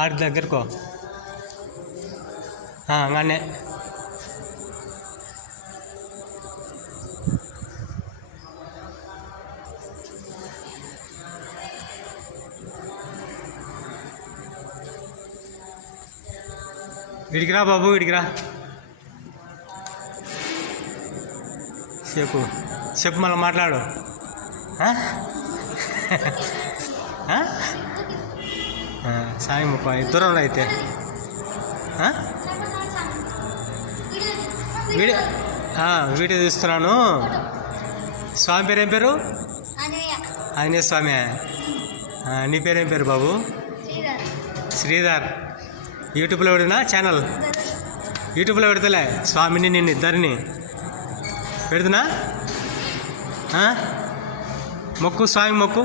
ఆడి దగ్గరకో అంగానే ఇడికిరా బాబు, ఇడికిరా. చెప్పు చెప్పు, మళ్ళీ మాట్లాడు. సాయి ముప్ప దూరంలో అయితే వీడియో వీడియో తీస్తున్నాను. స్వామి పేరు ఏం పేరు? ఆంజనేయ స్వామి. నీ పేరేం పేరు బాబు? శ్రీధర్. యూట్యూబ్లో పెడుతున్నా ఛానల్? యూట్యూబ్లో పెడతలే, స్వామిని నేను ఇద్దరిని పెడుతున్నా. మొక్కు, స్వామి మొక్కు.